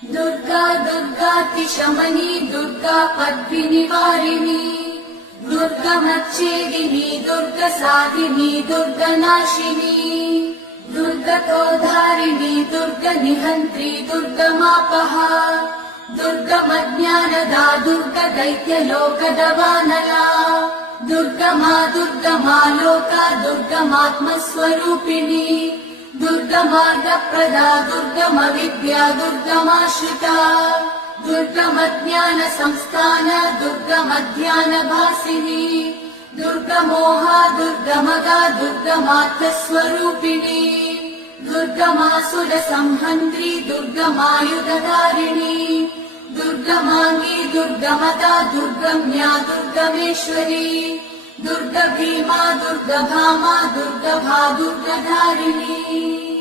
दुर्गा दुर्गातिशमनी दुर्गा पद्मिनिवारिणी दुर्गमच्छेदिनी दुर्गसाधिनी दुर्गनाशिनी दुर्गतोधारिणी दुर्गनिहन्त्री दुर्गमापहा दुर्गमज्ञानदा दुर्गदैत्यलोकदवानला दुर्गमा दुर्गमा लोका दुर्गमात्मस्वरूपिणी दुर्गमार्गप्रदा दुर्गमविद्या दुर्गमाश्रिता दुर्गमज्ञानसंस्थान दुर्गमध्यानभासिनी दुर्गमोहा दुर्गमगा दुर्गमार्थस्वरूपिणी दुर्गमासुरसंहन्त्री दुर्गमायुधधारिणी दुर्गमाङ्गी दुर्गमदा दुर्गम्या दुर्गमेश्वरी दुर्गभीमा दुर्गभामा दुर्गभा दुर्गधारिणी।